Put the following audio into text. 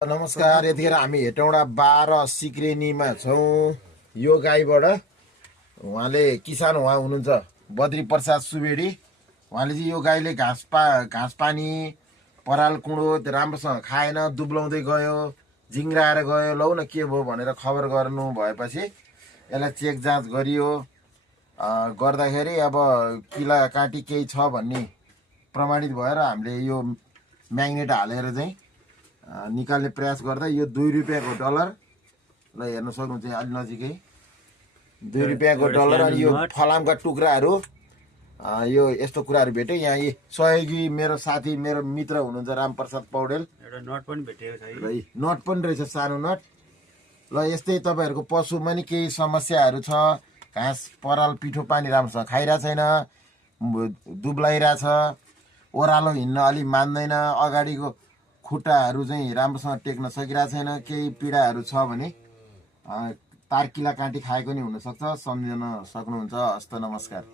नमस्कार। यतिखेर हामी हेटौँडा 12 सिक्रेनीमा छौँ। यो गाईबाट उहाँले किसान उहाँ हुनुहुन्छ बद्री प्रसाद सुवेदी। उहाँले चाहिँ यो गाईले घाँस पानी पराल कुँडो राम्रोसँग खाएन, दुब्लाउँदै गयो, जिङ्ग्राएर गयो। लौ न के भयो भनेर खबर गर्नु भएपछि यसलाई चेक जाँच गरियो। गर्दाखेरि अब किला काँटी केही छ भन्ने प्रमाणित भएर हामीले यो म्याग्नेट हालेर चाहिँ निकाल्ने प्रयास गर्दा यो 2 रुपियाँको डलर ल हेर्न सक्नुहुन्छ अलि नजिकै 2 रुपियाँको डलर। अनि यो फलामका टुक्राहरू यो यस्तो कुराहरू भेट्यो। यहाँ सहयोगी मेरो साथी मेरो मित्र हुनुहुन्छ रामप्रसाद पौडेल। एउटा नट पनि भेटेको छ र नट पनि रहेछ, सानो नट। ल यस्तै तपाईँहरूको पशुमा नि केही समस्याहरू छ, घाँस पराल पिठो पानी राम्रोसँग खाइरहेको छैन, दुब्लाइरहेछ, ओह्रालो हिँड्न अलि मान्दैन, अगाडिको खुट्टाहरू चाहिँ राम्रोसँग टेक्न सकिरहेको छैन, केही पीडाहरू छ भने तारकिला काँटी खाएको नि हुनसक्छ। सम्झन सक्नुहुन्छ। हस्त नमस्कार।